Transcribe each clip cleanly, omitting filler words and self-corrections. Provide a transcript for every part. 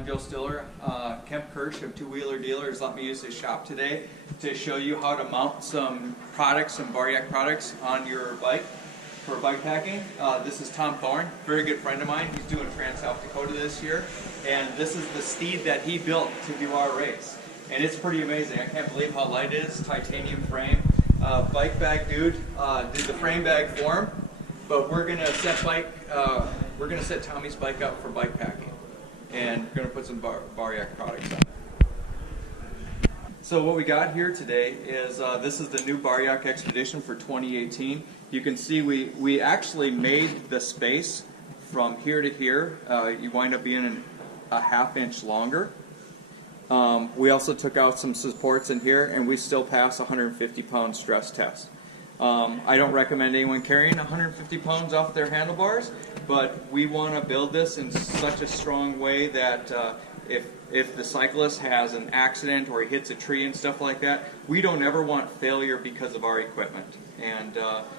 I'm Joe Stiller. Kemp Kirsch of Two Wheeler Dealers let me use his shop today to show you how to mount some products, some BarYak products on your bike for bike packing. This is Tom Thorne, very good friend of mine. He's doing Trans South Dakota this year, and this is the steed that he built to do our race. And it's pretty amazing. I can't believe how light it is. Titanium frame. Bike bag dude did the frame bag for him, but we're gonna set Tommy's bike up for bike packing, and we're gonna put some BarYak products on it. So what we got here today is this is the new BarYak Expedition for 2018. You can see we actually made the space from here to here. You wind up being a ½ inch longer. We also took out some supports in here, and we still pass a 150-pound stress test. I don't recommend anyone carrying 150 pounds off their handlebars, but we want to build this in such a strong way that if the cyclist has an accident or he hits a tree and stuff like that, we don't ever want failure because of our equipment. And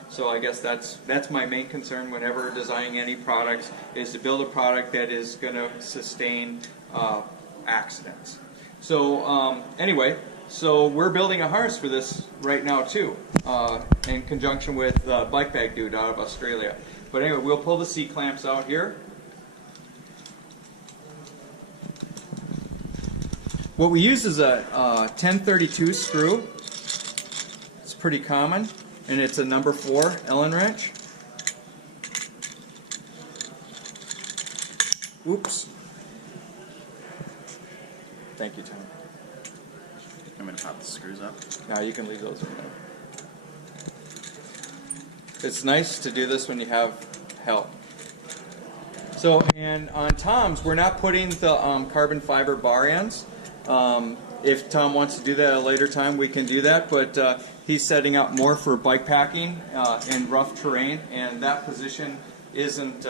so I guess that's my main concern whenever designing any products, is to build a product that is going to sustain accidents. So anyway, so we're building a harness for this right now too, in conjunction with Bike Bag Dude out of Australia. But anyway, we'll pull the C-clamps out here. What we use is a 1032 screw. It's pretty common, and it's a number 4 Allen wrench. Oops. Thank you, Tom. I'm going to pop the screws up. Now you can leave those in there. It's nice to do this when you have help. So, and on Tom's, we're not putting the carbon fiber bar ends. If Tom wants to do that at a later time, we can do that, but he's setting up more for bike packing in rough terrain, and that position isn't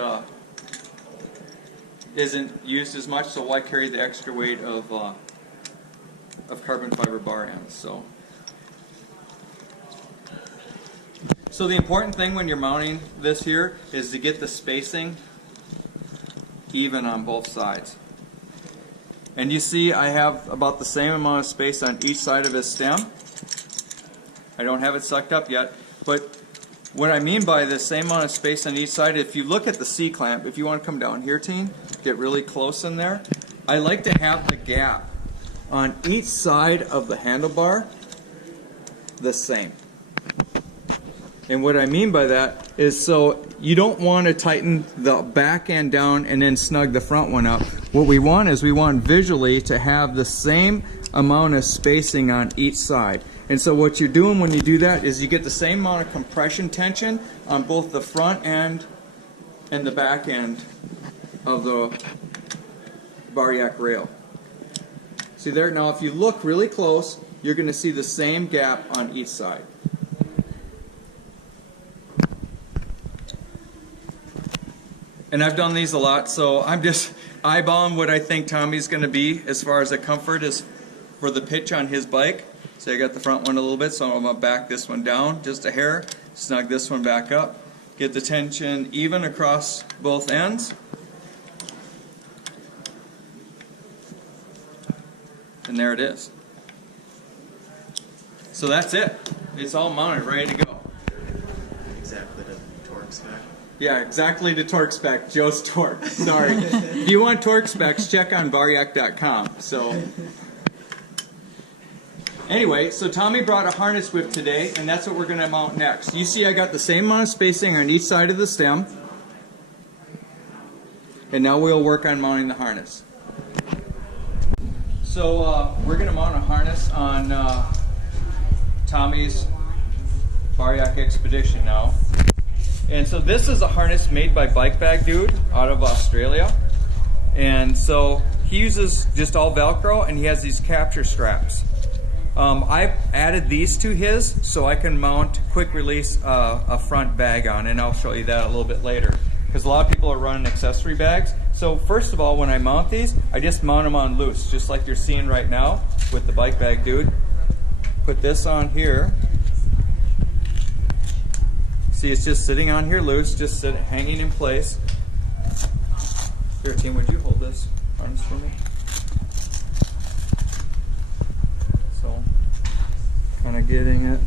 used as much, so why carry the extra weight of carbon fiber bar ends? So the important thing when you're mounting this here is to get the spacing even on both sides. And you see I have about the same amount of space on each side of his stem. I don't have it sucked up yet, but what I mean by the same amount of space on each side, if you look at the C-clamp, if you want to come down here, team, get really close in there, I like to have the gap on each side of the handlebar the same. And what I mean by that is, so you don't want to tighten the back end down and then snug the front one up. What we want is we want visually to have the same amount of spacing on each side. And so what you're doing when you do that is you get the same amount of compression tension on both the front end and the back end of the BarYak rail. See there? Now if you look really close, you're going to see the same gap on each side. And I've done these a lot, so I'm just eyeballing what I think Tommy's going to be as far as the comfort is for the pitch on his bike. So I got the front one a little bit, so I'm going to back this one down just a hair, snug this one back up, get the tension even across both ends. And there it is. So that's it. It's all mounted, ready to go. Exactly the torque spec. Yeah, exactly the torque spec. Joe's torque. Sorry. If you want torque specs, check on BarYak.com. So anyway, so Tommy brought a harness whip today, and that's what we're going to mount next. You see I got the same amount of spacing on each side of the stem. And now we'll work on mounting the harness. So we're going to mount a harness on Tommy's BarYak Expedition now. And so this is a harness made by Bike Bag Dude out of Australia. And so he uses just all Velcro, and he has these capture straps. I've added these to his so I can mount quick release a front bag on, and I'll show you that a little bit later, because a lot of people are running accessory bags. So first of all, when I mount these, I just mount them on loose, just like you're seeing right now with the Bike Bag Dude. Put this on here. See, it's just sitting on here loose, just hanging in place. Here, team, would you hold this harness for me? I getting it?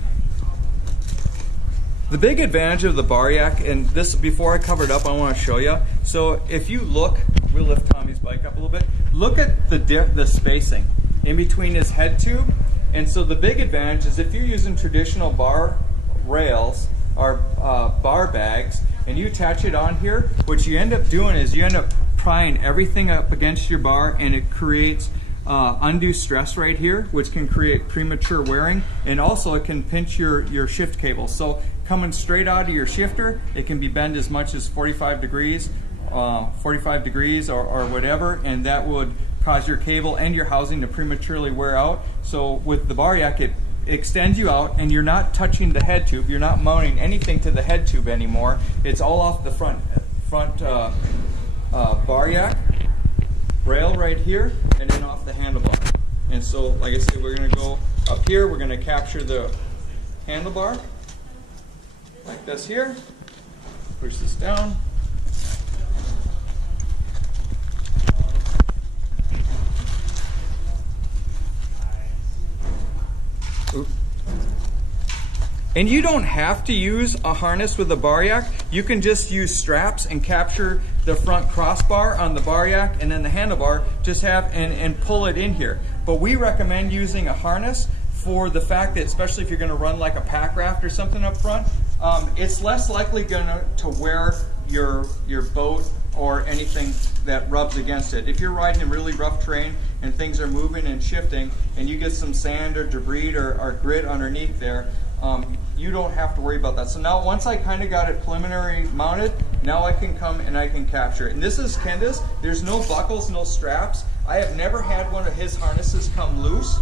The big advantage of the BarYak, and this before I cover it up, I want to show you. So if you look, we'll lift Tommy's bike up a little bit. Look at the spacing in between his head tube. And so the big advantage is if you're using traditional bar rails or bar bags, and you attach it on here, what you end up doing is you end up prying everything up against your bar, and it creates undue stress right here, which can create premature wearing, and also it can pinch your shift cable. So coming straight out of your shifter, it can be bent as much as 45 degrees or whatever, and that would cause your cable and your housing to prematurely wear out. So with the BarYak, it extends you out, and you're not touching the head tube. You're not mounting anything to the head tube anymore. It's all off the front BarYak rail right here, and then off the handlebar. And so, like I said, we're going to go up here. We're going to capture the handlebar like this here. Push this down. Oop. And you don't have to use a harness with the BarYak. You can just use straps and capture the front crossbar on the BarYak, and then the handlebar, just have and pull it in here. But we recommend using a harness for the fact that, especially if you're going to run like a pack raft or something up front, it's less likely to wear your boat or anything that rubs against it. If you're riding in really rough terrain and things are moving and shifting, and you get some sand or debris or grit underneath there, you don't have to worry about that. So now once I kind of got it preliminary mounted, now I can come and I can capture it. And this is Kenda's. There's no buckles, no straps. I have never had one of his harnesses come loose,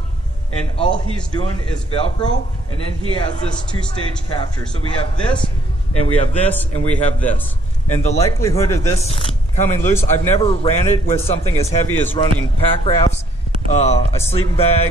and all he's doing is Velcro, and then he has this two-stage capture. So we have this, and we have this, and we have this. And the likelihood of this coming loose, I've never ran it with something as heavy as running pack rafts, a sleeping bag,